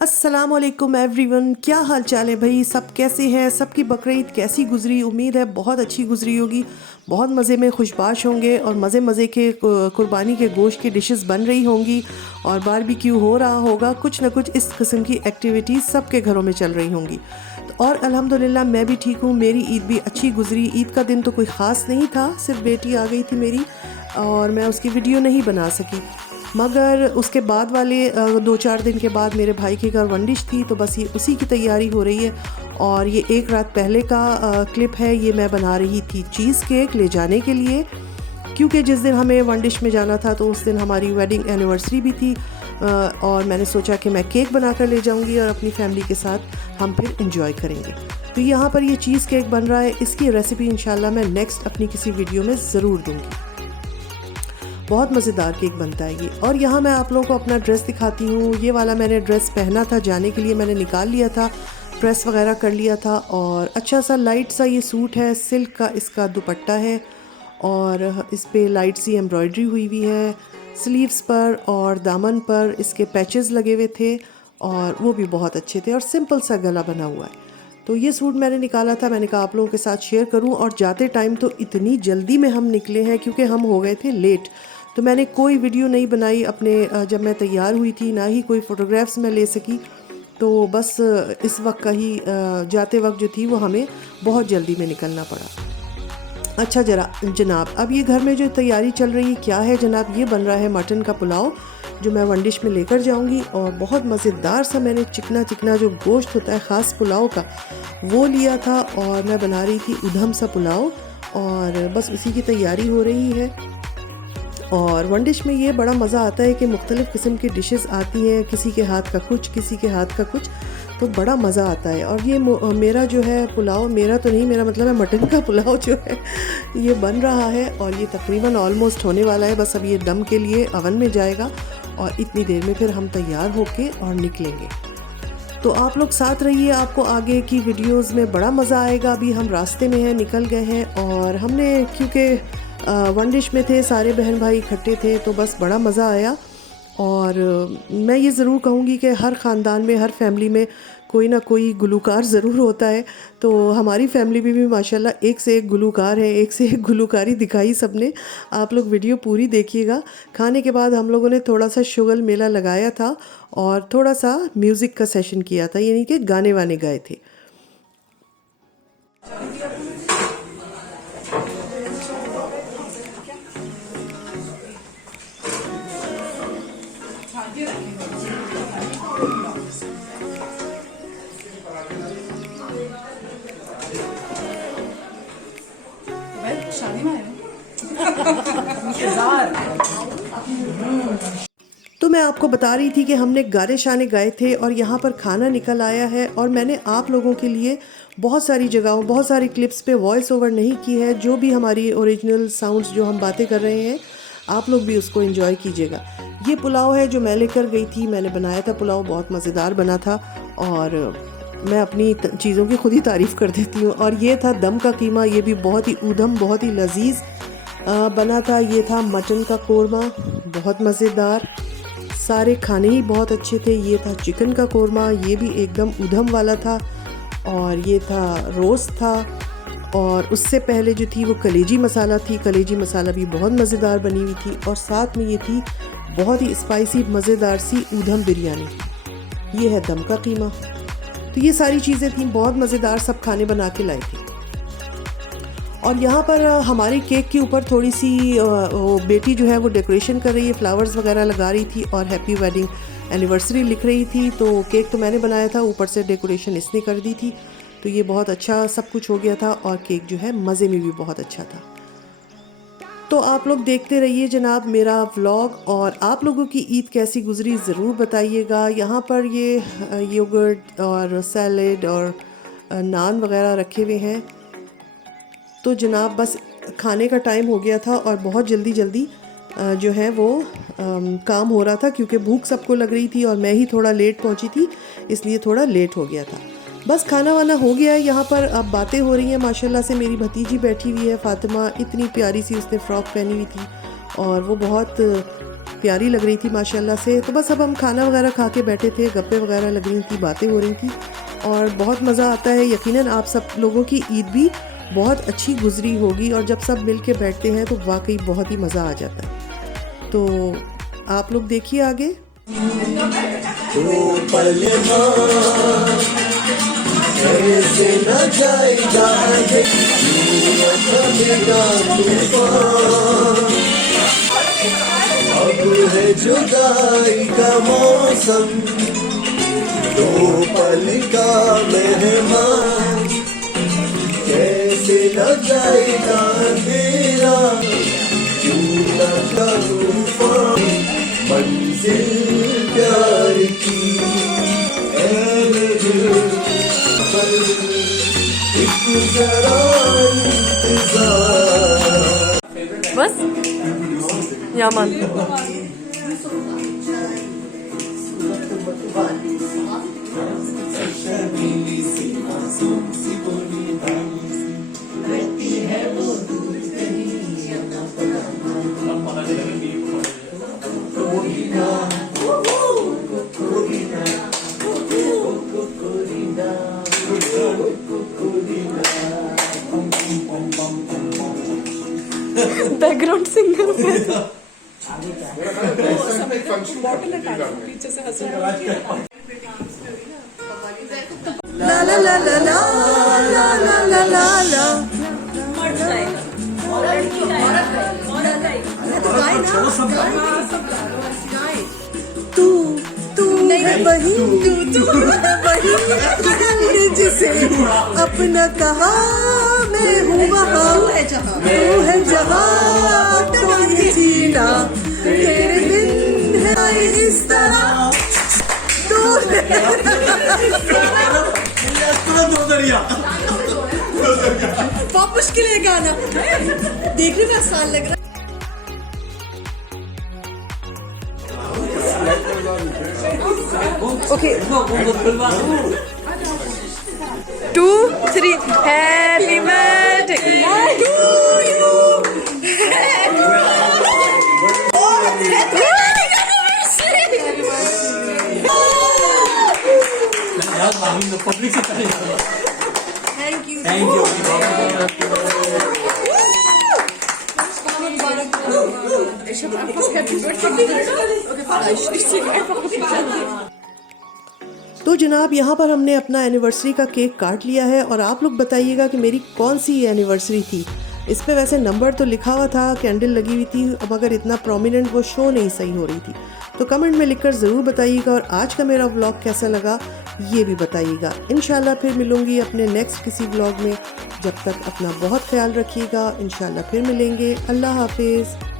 अस्सलामुअलैकुम एवरीवन, क्या हाल चाल है भाई? सब कैसे हैं? सबकी बकरीद कैसी गुजरी? उम्मीद है बहुत अच्छी गुजरी होगी, बहुत मज़े में खुशबाश होंगे और मज़े मज़े के कुर्बानी के गोश्त की डिशेस बन रही होंगी और बारबेक्यू हो रहा होगा। कुछ ना कुछ इस किस्म की एक्टिविटीज़ सबके घरों में चल रही होंगी। और अल्हम्दुलिल्लाह मैं भी ठीक हूँ, मेरी ईद भी अच्छी गुजरी। ईद का दिन तो कोई ख़ास नहीं था, सिर्फ बेटी आ गई थी मेरी और मैं उसकी वीडियो नहीं बना सकी। मगर उसके बाद वाले 2-4 दिन के बाद मेरे भाई के घर वंडिश थी, तो बस ये उसी की तैयारी हो रही है। और ये एक रात पहले का क्लिप है। ये मैं बना रही थी चीज़ केक ले जाने के लिए, क्योंकि जिस दिन हमें वंडिश में जाना था तो उस दिन हमारी वेडिंग एनिवर्सरी भी थी। और मैंने सोचा कि मैं केक बना कर ले जाऊंगी और अपनी फैमिली के साथ हम फिर इंजॉय करेंगे। तो यहाँ पर ये चीज़ केक बन रहा है। इसकी रेसिपी इंशाल्लाह मैं नेक्स्ट अपनी किसी वीडियो में ज़रूर दूँगी। बहुत मज़ेदार केक बनता है ये। और यहाँ मैं आप लोगों को अपना ड्रेस दिखाती हूँ। ये वाला मैंने ड्रेस पहना था, जाने के लिए मैंने निकाल लिया था, प्रेस वगैरह कर लिया था। और अच्छा सा लाइट सा ये सूट है, सिल्क का इसका दुपट्टा है और इस पे लाइट सी एम्ब्रॉयडरी हुई हुई है स्लीव्स पर, और दामन पर इसके पैचेस लगे हुए थे और वो भी बहुत अच्छे थे, और सिंपल सा गला बना हुआ है। तो ये सूट मैंने निकाला था, मैंने कहा आप लोगों के साथ शेयर करूं। और जाते टाइम तो इतनी जल्दी में हम निकले हैं क्योंकि हम हो गए थे लेट, तो मैंने कोई वीडियो नहीं बनाई अपने जब मैं तैयार हुई थी, ना ही कोई फ़ोटोग्राफ्स मैं ले सकी। तो बस इस वक्त का ही जाते वक्त जो थी वो हमें बहुत जल्दी में निकलना पड़ा। अच्छा जनाब, अब ये घर में जो तैयारी चल रही है क्या है जनाब? ये बन रहा है मटन का पुलाव जो मैं वंडिश में लेकर जाऊंगी। और बहुत मज़ेदार सा मैंने चिकना चिकना जो गोश्त होता है ख़ास पुलाव का, वो लिया था और मैं बना रही थी उधम सा पुलाव, और बस उसी की तैयारी हो रही है। और वंडिश में ये बड़ा मज़ा आता है कि मुख्तलिफ़ किस्म की डिशेस आती हैं, किसी के हाथ का कुछ, किसी के हाथ का कुछ, तो बड़ा मज़ा आता है। और ये मेरा जो है पुलाव, मेरा तो नहीं, मेरा मतलब है मटन का पुलाव जो है ये बन रहा है और ये तकरीबन ऑलमोस्ट होने वाला है। बस अब ये दम के लिए अवन में जाएगा और इतनी देर में फिर हम तैयार होके और निकलेंगे। तो आप लोग साथ रहिए, आपको आगे की वीडियोस में बड़ा मज़ा आएगा। अभी हम रास्ते में हैं, निकल गए हैं और हमने क्योंकि वंडिश में थे, सारे बहन भाई इकट्ठे थे, तो बस बड़ा मज़ा आया। और मैं ये ज़रूर कहूँगी कि हर ख़ानदान में, हर फैमिली में कोई ना कोई गुलूकार ज़रूर होता है। तो हमारी फैमिली में भी माशाल्लाह एक से एक गुलूकार है, एक से एक गुलूकारी दिखाई सबने। आप लोग वीडियो पूरी देखिएगा। खाने के बाद हम लोगों ने थोड़ा सा शुगल मेला लगाया था और थोड़ा सा म्यूज़िक का सेशन किया था, यानी कि गाने वाने गाए थे। तो मैं आपको बता रही थी कि हमने गाने शाने गाए थे और यहाँ पर खाना निकल आया है। और मैंने आप लोगों के लिए बहुत सारी जगहों, बहुत सारी क्लिप्स पे वॉइस ओवर नहीं की है। जो भी हमारी ओरिजिनल साउंड्स जो हम बातें कर रहे हैं, आप लोग भी उसको एंजॉय कीजिएगा। ये पुलाव है जो मैं लेकर गई थी, मैंने बनाया था पुलाव, बहुत मज़ेदार बना था और मैं अपनी चीज़ों की खुद ही तारीफ़ कर देती हूँ। और ये था दम का कीमा, ये भी बहुत ही ऊधम, बहुत ही लजीज बना था। ये था मटन का कोरमा, बहुत मज़ेदार, सारे खाने ही बहुत अच्छे थे। ये था चिकन का कोरमा, ये भी एकदम ऊधम वाला था। और ये था रोस्ट था। और उससे पहले जो थी वो कलेजी मसाला थी, कलेजी मसाला भी बहुत मज़ेदार बनी हुई थी। और साथ में ये थी बहुत ही स्पाइसी मज़ेदार सी ऊधम बिरयानी। ये है दम का कीमा। तो ये सारी चीज़ें थी, बहुत मज़ेदार, सब खाने बना के लाए थे। और यहाँ पर हमारे केक के ऊपर थोड़ी सी बेटी जो है वो डेकोरेशन कर रही है, फ्लावर्स वगैरह लगा रही थी और हैप्पी वेडिंग एनिवर्सरी लिख रही थी। तो केक तो मैंने बनाया था, ऊपर से डेकोरेशन इसने कर दी थी। तो ये बहुत अच्छा सब कुछ हो गया था और केक जो है मज़े में भी बहुत अच्छा था। तो आप लोग देखते रहिए जनाब मेरा व्लॉग, और आप लोगों की ईद कैसी गुजरी ज़रूर बताइएगा। यहाँ पर ये योगर्ट और सैलेड और नान वगैरह रखे हुए हैं। तो जनाब बस खाने का टाइम हो गया था और बहुत जल्दी जल्दी जो है वो काम हो रहा था, क्योंकि भूख सबको लग रही थी और मैं ही थोड़ा लेट पहुंची थी, इसलिए थोड़ा लेट हो गया था। बस खाना वाना हो गया है यहाँ पर, अब बातें हो रही हैं। माशाल्लाह से मेरी भतीजी बैठी हुई है फ़ातिमा, इतनी प्यारी सी उसने फ़्रॉक पहनी हुई थी और वो बहुत प्यारी लग रही थी माशाल्लाह से। तो बस अब हम खाना वगैरह खा के बैठे थे, गप्पे वगैरह लग रही थी, बातें हो रही थी और बहुत मज़ा आता है। यकीनन आप सब लोगों की ईद भी बहुत अच्छी गुजरी होगी और जब सब मिल के बैठते हैं तो वाकई बहुत ही मज़ा आ जाता है। तो आप लोग देखिए आगे। कैसे न जाएगा अब है जुदाई का मौसम, दो पल का मेहमान, कैसे न जाएगा तेरा झूला का तूफान, मंजिल प्यार की बस यामन बैकग्राउंड सिंगर ला ला ला ला ला ला ला ला ला ला। तू तू है वही, तू है वही तुमने जिसे अपना कहा, मैं हूँ वहाँ तू है जहाँ, कोई जीना तेरे बिन है इस तरह। बहुत मुश्किल है गाना, देखने में आसान लग रहा है। Okay 2 3 happy birthday thank you. तो जनाब यहाँ पर हमने अपना एनिवर्सरी का केक काट लिया है और आप लोग बताइएगा कि मेरी कौन सी एनिवर्सरी थी। इस पे वैसे नंबर तो लिखा हुआ था, कैंडल लगी हुई थी, मगर इतना प्रोमिनेंट वो शो नहीं सही हो रही थी। तो कमेंट में लिखकर ज़रूर बताइएगा और आज का मेरा व्लॉग कैसा लगा ये भी बताइएगा। इंशाल्लाह फिर मिलूँगी अपने नेक्स्ट किसी व्लॉग में। जब तक अपना बहुत ख्याल रखिएगा, इंशाल्लाह फिर मिलेंगे। अल्लाह हाफिज़।